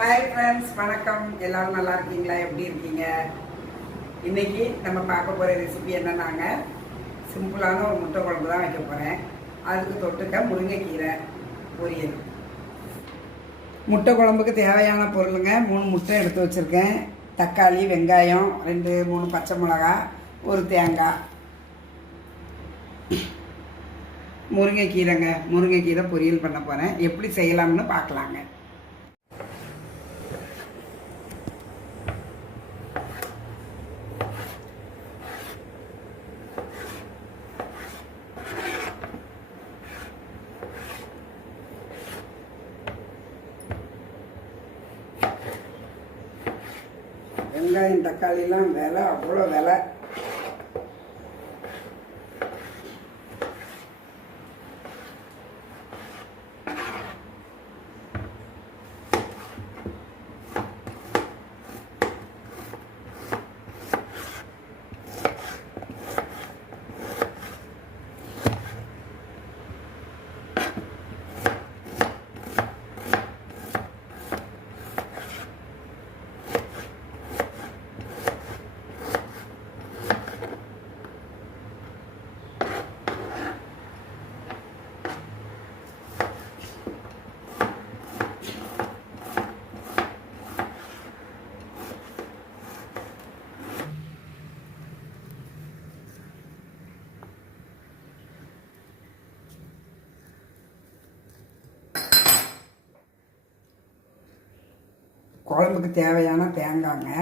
Hi friends, வணக்கம். எல்லோரும் நல்லா இருக்கீங்களா? எப்படி இருக்கீங்க? இன்றைக்கி நம்ம பார்க்க போகிற ரெசிபி என்னன்னாங்க, சிம்பிளான ஒரு முட்டை குழம்பு தான் வைக்க போகிறேன். அதுக்கு தொட்டுக்க முருங்கைக்கீரை பொரியல். முட்டை குழம்புக்கு தேவையான பொருளுங்க, 3 முட்டை எடுத்து வச்சுருக்கேன். தக்காளி, வெங்காயம், 2-3 பச்சை மிளகா, ஒரு தேங்காய். முருங்கைக்கீரைங்க, முருங்கைக்கீரை பொரியல் பண்ண போகிறேன். எப்படி செய்யலாம்னு பார்க்கலாங்க. வெங்காயம் தக்காளிலாம் விலை அவ்வளோ விலை. குழம்புக்கு தேவையான தேங்காய்ங்க,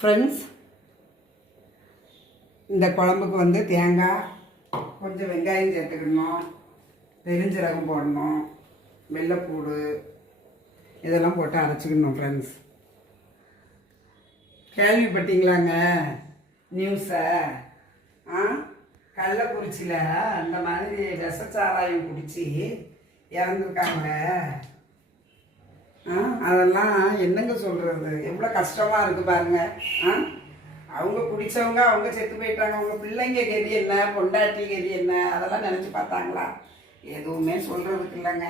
ஃப்ரெண்ட்ஸ், இந்த குழம்புக்கு தேங்காய், கொஞ்சம் வெங்காயம் சேர்த்துக்கணும், பெருஞ்சீரகம் போடணும், வெள்ளைப்பூடு இதெல்லாம் போட்டு அரைச்சிக்கணும். ஃப்ரெண்ட்ஸ், கேள்விப்பட்டீங்களாங்க நியூஸை? கள்ளக்குறிச்சியில் அந்த மாதிரி விஷச்சாராயம் குடித்து இறந்துருக்காங்க. அதெல்லாம் என்னங்க சொல்கிறது, எவ்வளோ கஷ்டமாக இருக்குது பாருங்க. அவங்க குடித்தவங்க அவங்க செத்து போயிட்டாங்க. அவங்க பிள்ளைங்க கெதி என்ன, பொண்டாட்டி கெதி என்ன, அதெல்லாம் நினச்சி பார்த்தாங்களா? எதுவுமே சொல்கிறதுக்கு இல்லைங்க.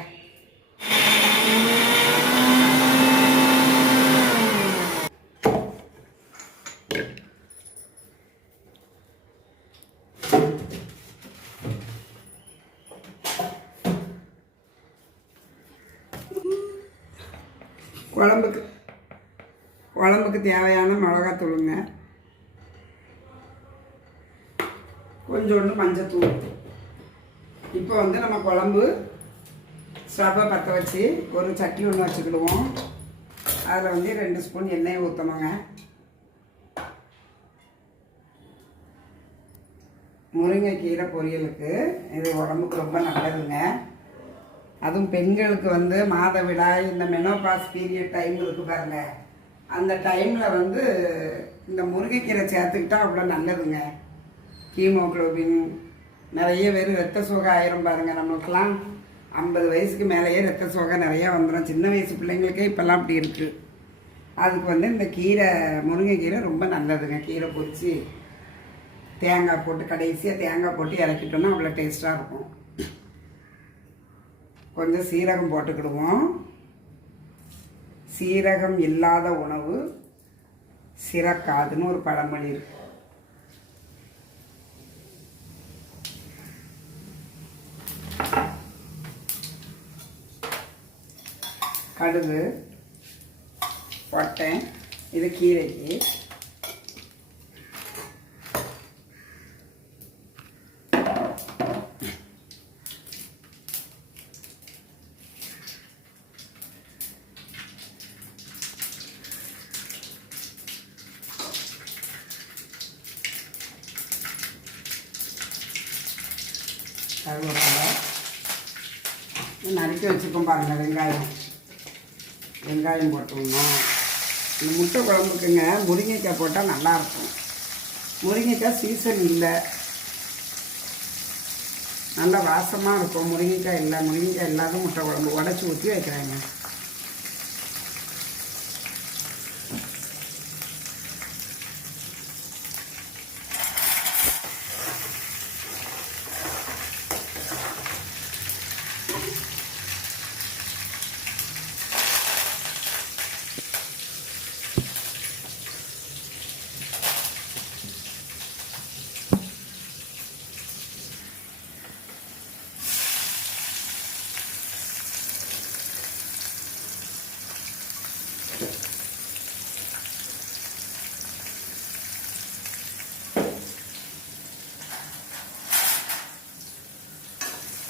குழம்புக்கு தேவையான மிளகாத்தூளுங்க, கொஞ்சோண்டு மஞ்சத்தூள். இப்போ நம்ம குழம்பு ஸ்டவ்வை பற்ற வச்சு ஒரு சட்டி ஒன்று வச்சுக்கிடுவோம். அதில் 2 ஸ்பூன் எண்ணெயை ஊற்றணுங்க. முருங்கைக்கீரை பொரியலுக்கு இது உடம்புக்கு ரொம்ப நல்லதுங்க. அதுவும் பெண்களுக்கு மாதவிடாய், இந்த மெனோபாஸ் பீரியட் டைம் இருக்குது பாருங்க, அந்த டைமில் இந்த முருங்கைக்கீரை சேர்த்துக்கிட்டா அவ்வளோ நல்லதுங்க. ஹீமோக்ளோபின் நிறைய பேர் ரத்த சோகை ஆயிரும் பாருங்க. நம்மளுக்கெல்லாம் 50 வயசுக்கு மேலேயே ரத்த சோகை நிறையா வந்துடும். சின்ன வயசு பிள்ளைங்களுக்கே இப்போல்லாம் அப்படி இருக்குது. அதுக்கு இந்த கீரை, முருங்கைக்கீரை ரொம்ப நல்லதுங்க. கீரை பொரித்து தேங்காய் போட்டு, கடைசியாக தேங்காய் போட்டு இறக்கிட்டோன்னா அவ்வளோ டேஸ்ட்டாக இருக்கும். கொஞ்சம் சீரகம் போட்டுக்கிடுவோம். சீரகம் இல்லாத உணவு சிறக்காதுன்னு ஒரு பழமொழி இருக்கு. கடுகு போட்டேன். இது கீரைக்கு. கருவேப்பிலை நறுக்கி வச்சுருக்கோம் பாருங்கள். வெங்காயம் போட்டுடணும். இந்த முட்டை குழம்புக்குங்க முருங்கைக்காய் போட்டால் நல்லாயிருக்கும். முருங்கைக்காய் சீசன் இல்லை, நல்லா வாசமாக இருக்கும். முருங்கைக்காய் இல்லாத முட்டை குழம்பு உடச்சி ஊற்றி வைக்கிறாங்க.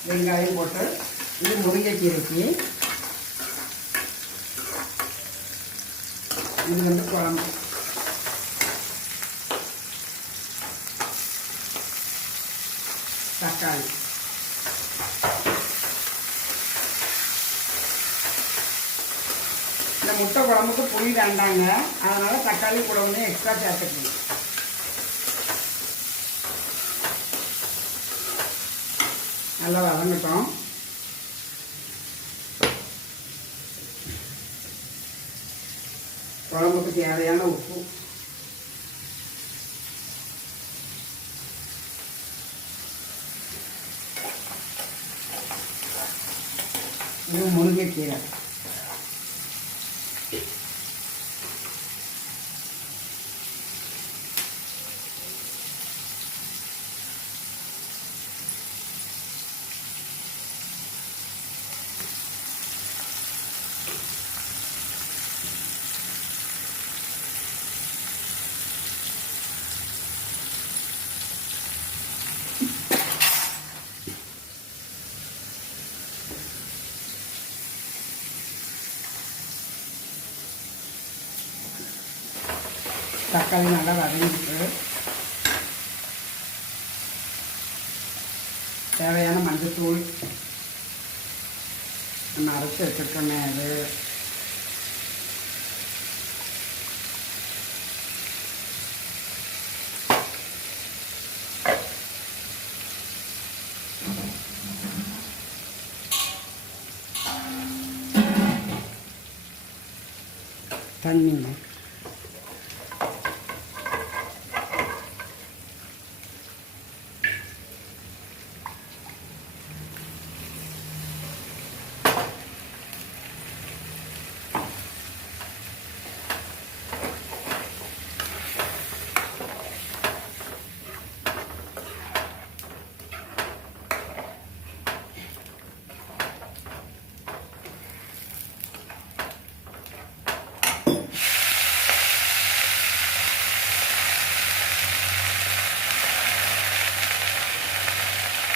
வெங்காயம் போட்டு இது முருங்கைக்கீரைக்கு இது வந்து குழம்பு. தக்காளி இந்த முட்டை குழம்புக்கு புளி வேண்டாங்க, அதனால் தக்காளி கூட வந்து எக்ஸ்ட்ரா சேர்த்துக்கணும். நல்லா வதங்கட்டும். குழம்புக்கு தேவையான உப்பு, இது முருங்கைக்கீரை. தக்காளி நல்லா வதங்கிட்டு தேவையான மஞ்சத்தூள் நம்ம அரைச்சி வச்சுருக்கோமே அது, தண்ணிங்க,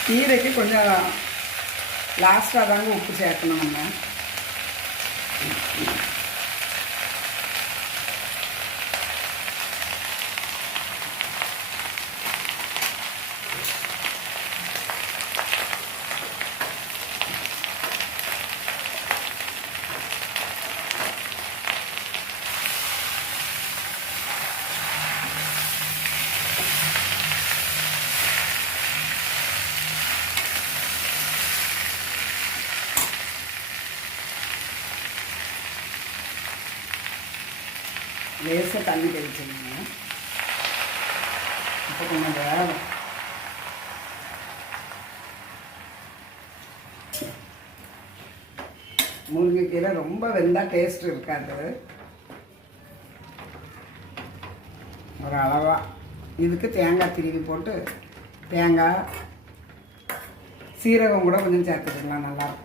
கீரைக்கு கொஞ்சம் லாஸ்ட்டாக தாங்க உப்பு சேர்க்கணும் நம்ம. லேசாக தண்ணி தெளிச்சுங்க. இப்போ கொஞ்சம் வேலை முருங்கைக்கீரை ரொம்ப வெந்தால் டேஸ்ட் இருக்காது. ஒரு அளவாக இதுக்கு தேங்காய் திருவி போட்டு தேங்காய் சீரகம் கூட கொஞ்சம் சேர்த்துக்கலாம், நல்லாயிருக்கும்.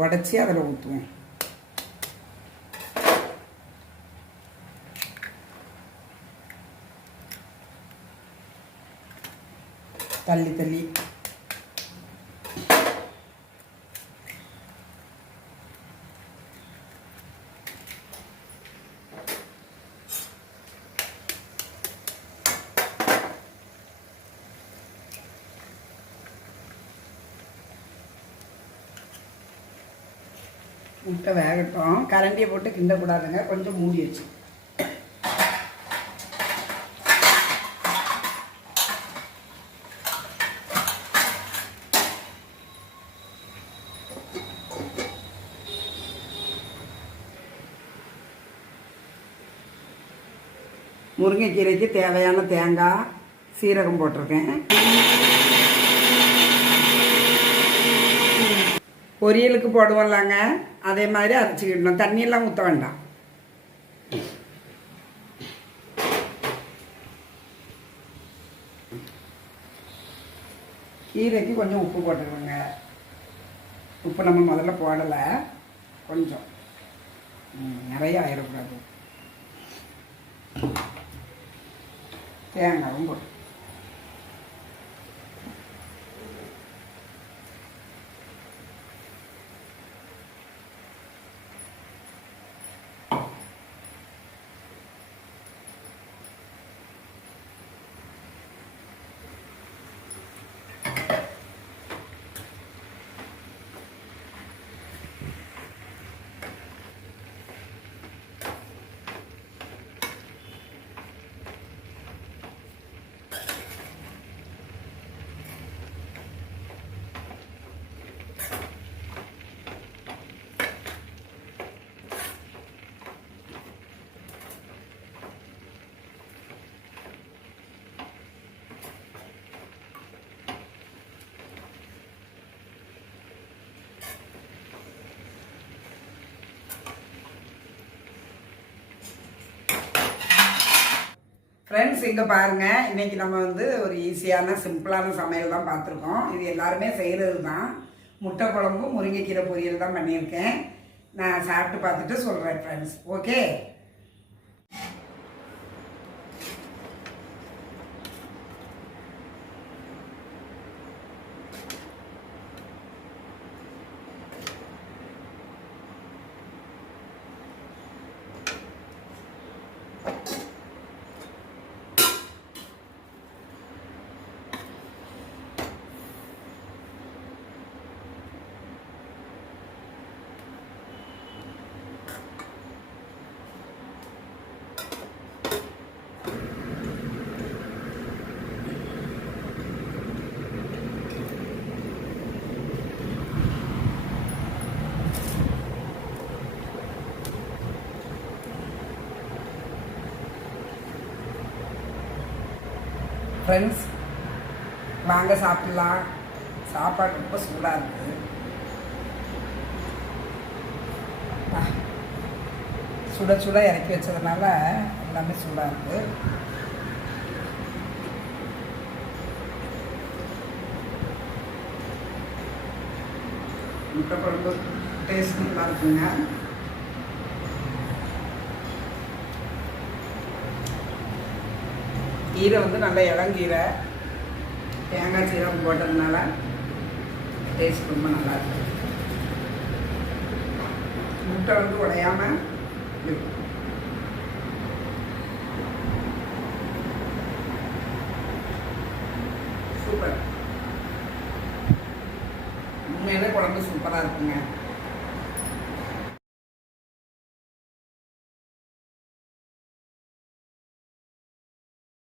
உடச்சி அதில் ஊற்றுவோம். தள்ளி தள்ளி. முட்டை வேகட்டும். கரண்டியை போட்டு கிண்டக்கூடாதுங்க, கொஞ்சம் மூடி வச்சு. முருங்கைக்கீரைக்கு தேவையான தேங்காய் சீரகம் போட்டிருக்கேன். பொரியலுக்கு போடுவோம்லாங்க, அதே மாதிரி அரைச்சிக்கிடணும். தண்ணியெல்லாம் ஊற்ற வேண்டாம். கீரைக்கு கொஞ்சம் உப்பு போட்டுக்கோங்க. உப்பு நம்ம முதல்ல போடலை, கொஞ்சம் நிறைய ஆயிடக்கூடாது. தேங்காயும் போட்டு ஃப்ரெண்ட்ஸ். இங்கே பாருங்கள், இன்றைக்கி நம்ம வந்து ஒரு ஈஸியான சிம்பிளான சமையல் தான் பார்த்துருக்கோம். இது எல்லாருமே செய்கிறது தான். முட்டை குழம்பு முருங்கைக்கீரை பொரியல் தான் பண்ணியிருக்கேன். நான் சாப்பிட்டு பார்த்துட்டு சொல்கிறேன் ஃப்ரெண்ட்ஸ். ஓகே. ஃப்ரெண்ட்ஸ், வாங்க சாப்பிட்லாம். சாப்பாடு ரொம்ப சூடாக இருக்குது. சுட சுட இறக்கி வச்சதுனால எல்லாமே சூடாக இருக்குது. முட்டை குழம்பு டேஸ்ட் நல்லா இருக்குங்க. கீரை வந்து நல்ல இளங்கீரை, தேங்காய் சீரகம் போட்டதுனால டேஸ்ட் ரொம்ப நல்லா இருக்குது. முட்டை வந்து உடையாமல் இருக்கும். சூப்பர். உண்மையிலே குழம்பு சூப்பராக இருக்குங்க.